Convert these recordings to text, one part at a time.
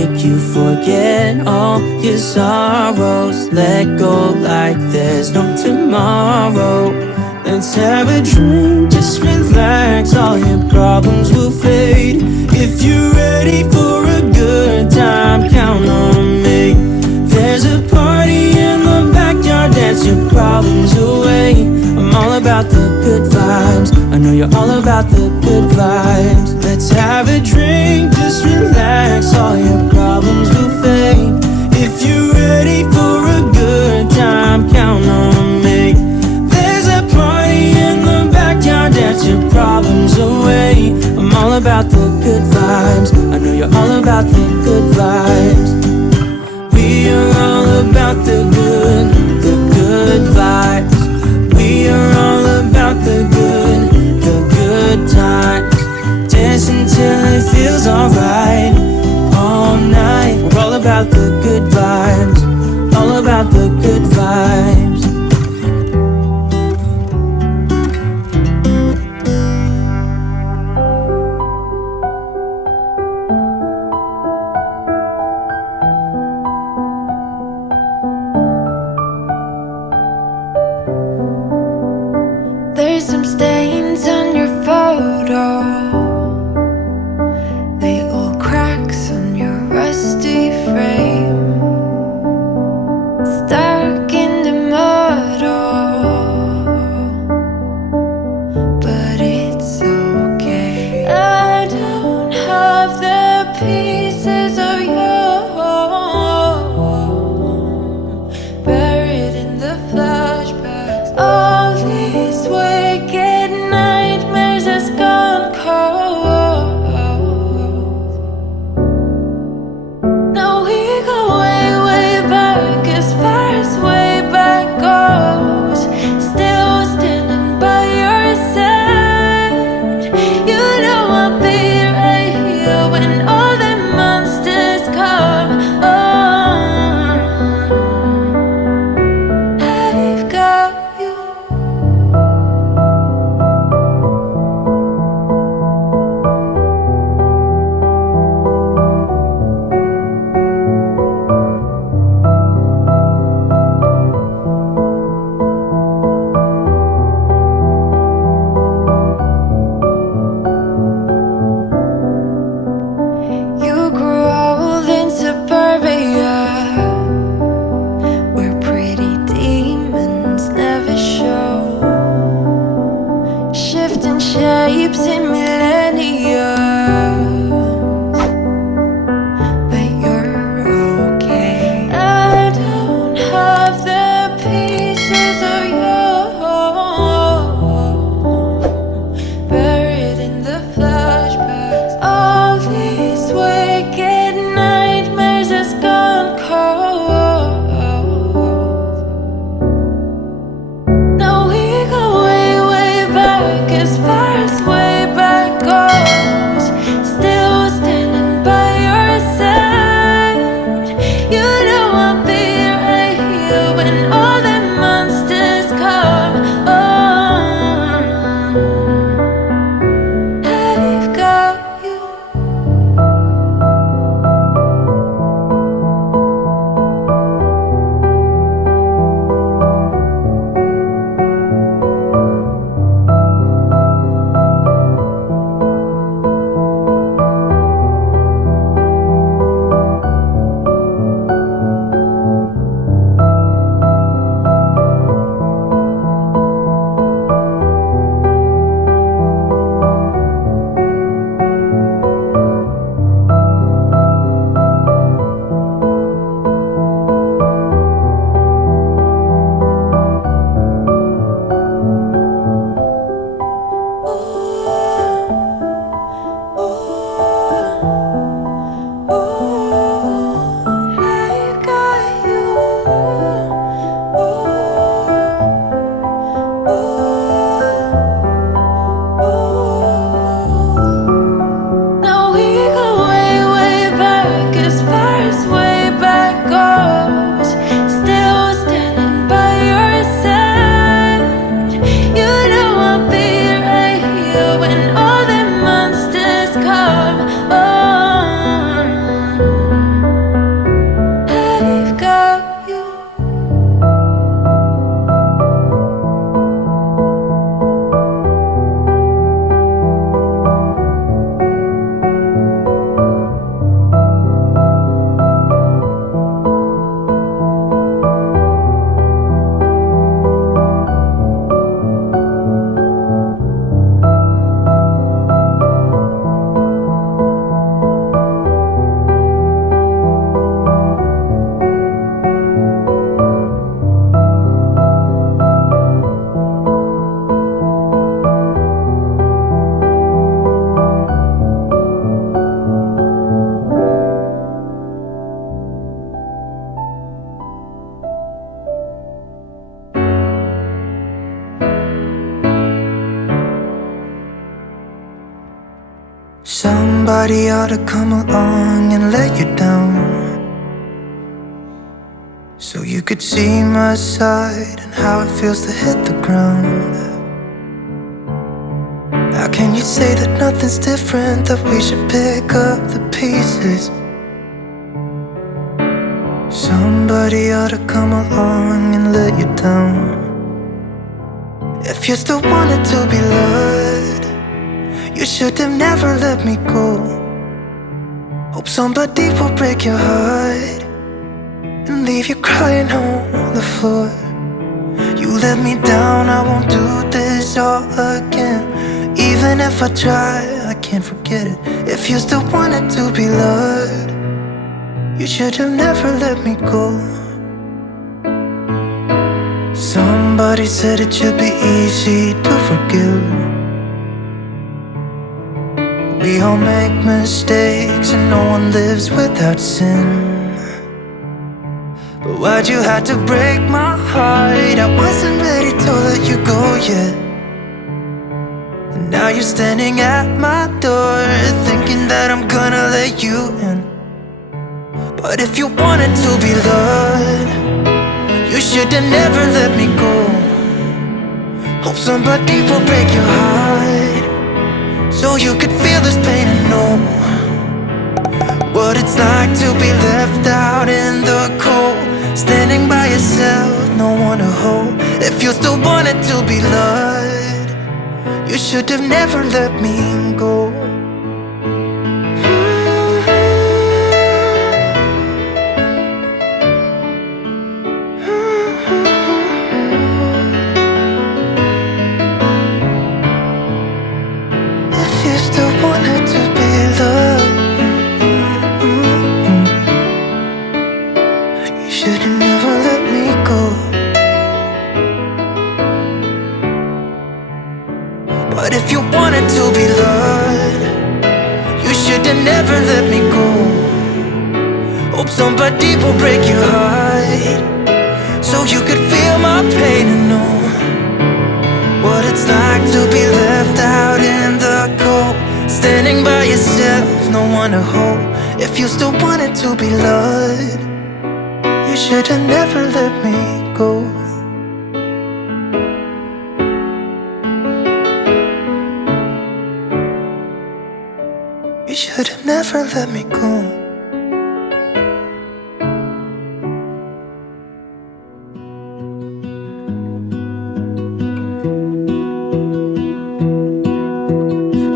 make you forget all your sorrows. Let go like there's no tomorrow. Let's have a drink, just relax, all your problems will fade. If you're ready for a good time, count on me. There's a party in the backyard, dance your problems away. I'm all about the good vibes, I know you're all about the good vibes. Let's have a drink, just relax, all your problems will fade. If you're ready for a good time, count on me. There's a party in the backyard, dance your problems away. I'm all about the good vibes, I know you're all about the good vibes. We are all about the good vibes. We are all about the good times. Dance until it feels alright, all night. We're all about the good vibes, all about the good vibes. There's some stains on your photo, little cracks on your rusty frame. Somebody ought to come along and let you down, so you could see my side and how it feels to hit the ground. How can you say that nothing's different, that we should pick up the pieces? Somebody ought to come along and let you down. If you still wanted to be loved, you should have never let me go. Hope somebody will break your heart and leave you crying on the floor. You let me down, I won't do this all again. Even if I try, I can't forget it. If you still wanted to be loved, you should have never let me go. Somebody said it should be easy to forgive. We all make mistakes and no one lives without sin. But why'd you have to break my heart? I wasn't ready to let you go yet. And now you're standing at my door, thinking that I'm gonna let you in. But if you wanted to be loved, you should have never let me go. Hope somebody will break your heart, so you could feel this pain and know what it's like to be left out in the cold, standing by yourself, no one to hold. If you still wanted to be loved, you should have never let me go. If you still wanted to be loved, you should have never let me go. But if you wanted to be loved, you should have never let me go. Hope somebody will break your heart, so you could feel my pain and know what it's like to be left out in the cold, standing by yourself, no one to hold. If you still wanted to be loved, you should have never let me go. You should have never let me go.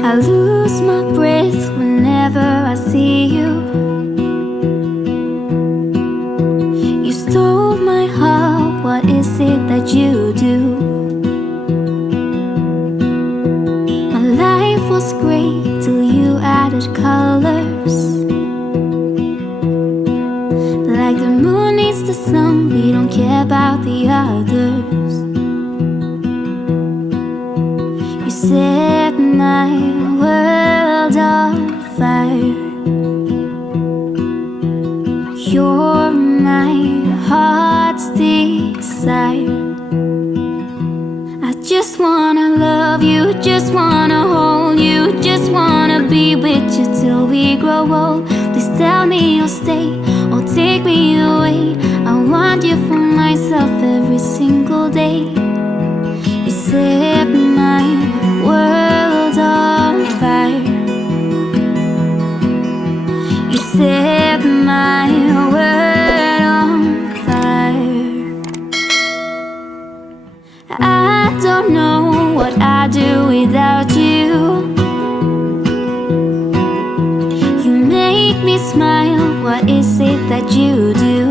I lose my breath whenever I see you. You stole my heart, what is it that you do? My life was great till you added colors. Like the moon needs the sun, we don't care about the others. You set my world on fire. You're my heart's desire. I just wanna love you, just wanna hold you, just wanna be with you till we grow old. Please tell me you'll stay or take me away. I want you for myself every single day. You set my world on fire. You set my world on fire. I don't know what I'd do without you. You make me smile, what is it that you do?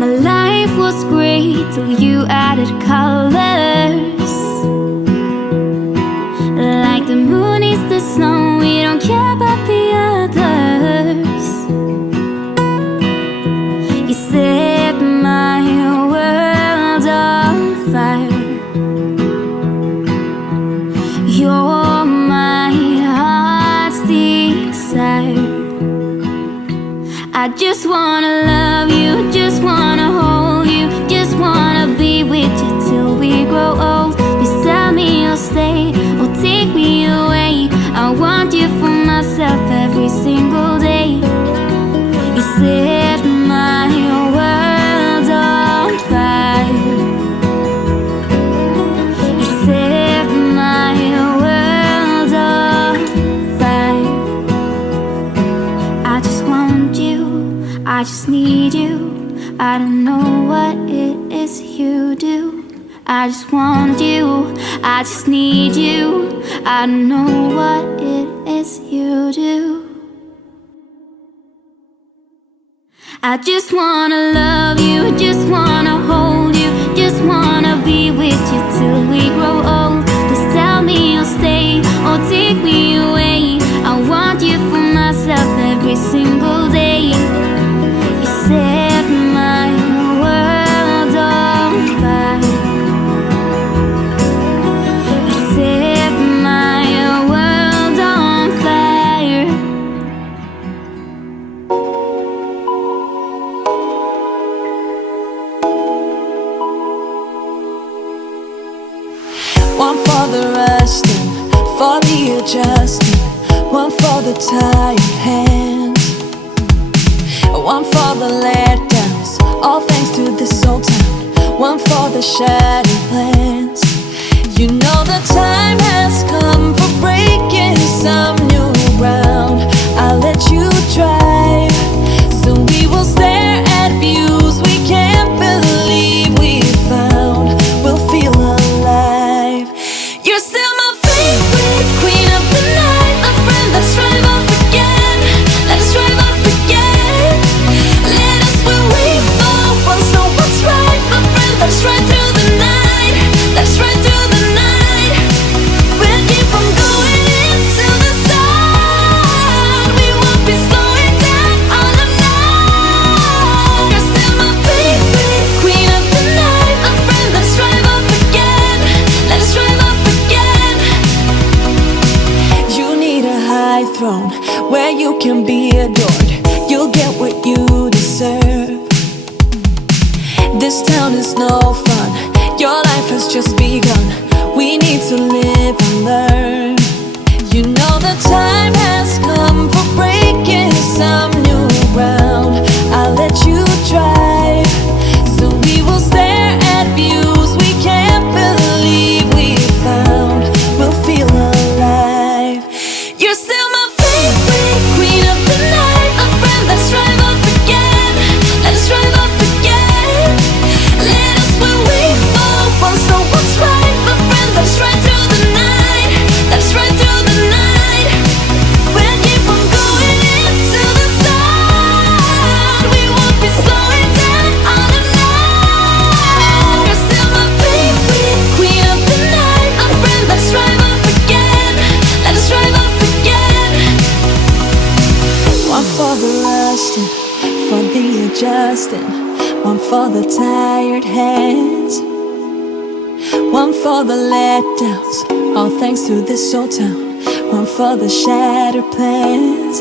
My life was great till you added colors. Like the moon is the snow, we don't care about the others. You set my world on fire. You're my heart's desire. I just wanna love you, just wanna hold you, just wanna be with you till we grow old. Please tell me you'll stay or take me away. just need you. I don't know what it is you do. I just want you, I just need you. I don't know what it is you do. I just wanna love you, just wanna hold you, just wanna be with you till we grow old. Just tell me you'll stay or take me away. I want you for myself every single day. You set my world on fire. You set my world on fire. One for the resting, for the adjusting, one for the tired hands, one for the letdowns, all thanks to this old town, one for the shattered plans. You know the time has come for breaking some new ground. I'll let you drive, so we will stare at views we can't believe we found. We'll feel alive. You're still my favorite queen of the night, my friend. Let's drive off again. Let us drive off again. Let us where we fall. Once know what's right, my friend. Let's ride through the night. Let's ride through the night. We'll keep on going into the sun. We won't be slowing down all the night. You're still my favorite queen of the night, my friend. Let's drive off again. Let us drive off again. You need a high throne where you can be adored. You'll get what you deserve. This town is no fun. Your life has just begun. We need to live and learn. You know the time has come for breaking some new ground. I'll let you drive, so we will stare at views we can't believe we found. We'll feel alive. You're still my favorite queen of the night, my friend. Let's drive off again. Let us drive off again. Let us where we fall. Once know what's right, my friend. Let's ride through the night. Let's ride through the night. We'll keep on going into the sun. We won't be slowing down all the night. You're still my favorite queen of the night, my friend. Let's drive off again. Let us drive off again. One for the resting, for the adjusting, one for the tired hands, one for the letdowns, all thanks to this old town, one for the shattered plans.